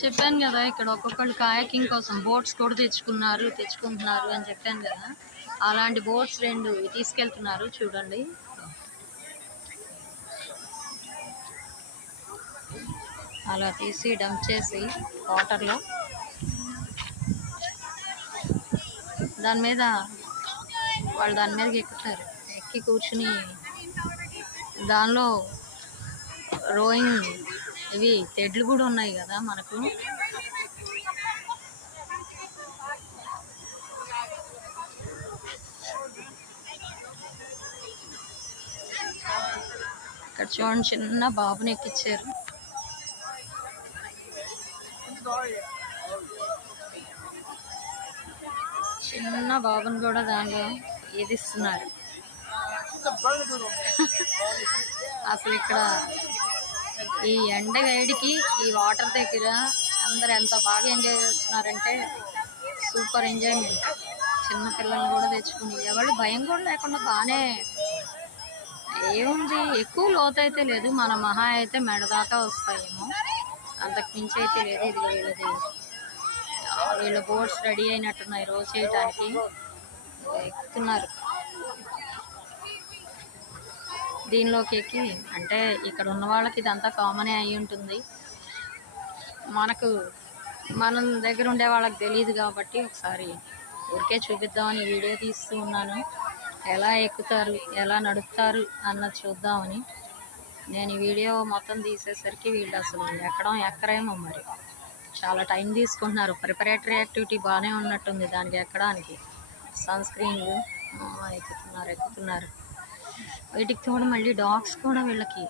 చెప్పాను కదా, ఇక్కడ ఒక్కొక్కళ్ళు కాయాకింగ్ కోసం బోట్స్ కూడా తెచ్చుకుంటున్నారు అని చెప్పాను కదా. అలాంటి బోట్స్ 2 తీసుకెళ్తున్నారు చూడండి. అలా తీసి డంప్ చేసి వాటర్లో దాని మీదకి ఎక్కుతారు. ఎక్కి కూర్చుని దానిలో రోయింగ్ ఇవి తెడ్లు కూడా ఉన్నాయి కదా మనకు. ఇక్కడ చూడండి, చిన్న బాబుని ఎక్కించారు. చిన్న బాబుని కూడా దానిలో ఎదిస్తున్నారు. అసలు ఇక్కడ ఈ ఎండ వేడికి ఈ వాటర్ దగ్గర అందరు ఎంత బాగా ఎంజాయ్ చేస్తున్నారంటే సూపర్ ఎంజాయ్మెంట్. చిన్న పిల్లల్ని కూడా తెచ్చుకుని ఎవరు భయం కూడా లేకుండా బాగానే. ఏముంది, ఎక్కువ లోతు అయితే లేదు, మన మహా అయితే మెడ దాకా వస్తాయేమో, అంతకు మించి అయితే లేదు. ఇది వీళ్ళ బోట్స్ రెడీ అయినట్టున్నాయి రోజు చేయడానికి. ఎక్కుతున్నారు దీనిలోకి ఎక్కి. అంటే ఇక్కడ ఉన్న వాళ్ళకి ఇదంతా కామనే అయి ఉంటుంది, మన దగ్గర ఉండే వాళ్ళకి తెలియదు కాబట్టి ఒకసారి ఊరికే చూపిద్దామని వీడియో తీస్తూ ఉన్నాను. ఎలా ఎక్కుతారు, ఎలా నడుపుతారు అన్నది చూద్దామని. నేను ఈ వీడియో మొత్తం తీసేసరికి వీళ్ళు అసలు ఎక్కరేమో మరి. చాలా టైం తీసుకుంటున్నారు. ప్రిపరేటరీ యాక్టివిటీ బాగానే ఉన్నట్టుంది దానికి ఎక్కడానికి. సన్ స్క్రీన్లు ఎక్కుతున్నారు. వీటికి తోడు మళ్ళీ డాగ్స్ కూడా వీళ్ళకి,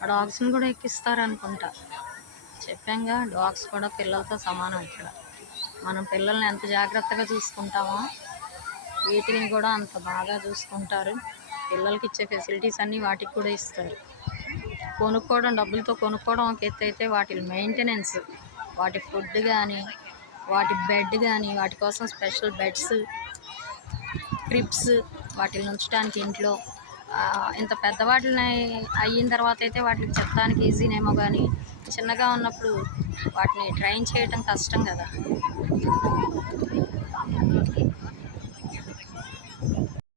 ఆ డాగ్స్ని కూడా ఎక్కిస్తారనుకుంటా. చెప్పాంగా, డాగ్స్ కూడా పిల్లలతో సమానం. ఇక్కడ మనం పిల్లల్ని ఎంత జాగ్రత్తగా చూసుకుంటామో వీటిని కూడా అంత బాగా చూసుకుంటారు. పిల్లలకి ఇచ్చే ఫెసిలిటీస్ అన్నీ వాటికి కూడా ఇస్తారు. డబ్బులతో కొనుక్కోవడం ఒక ఎత్తు అయితే, వాటి మెయింటెనెన్స్, వాటి ఫుడ్ కానీ, వాటి బెడ్ కానీ, వాటి కోసం స్పెషల్ బెడ్స్, క్రిబ్స్, వాటిని ఉంచడానికి ఇంట్లో. ఇంత పెద్దవాటిని అయిన తర్వాత అయితే వాటికి చెప్పడానికి ఈజీనేమో, కానీ చిన్నగా ఉన్నప్పుడు వాటిని ట్రైన్ చేయటం కష్టం కదా.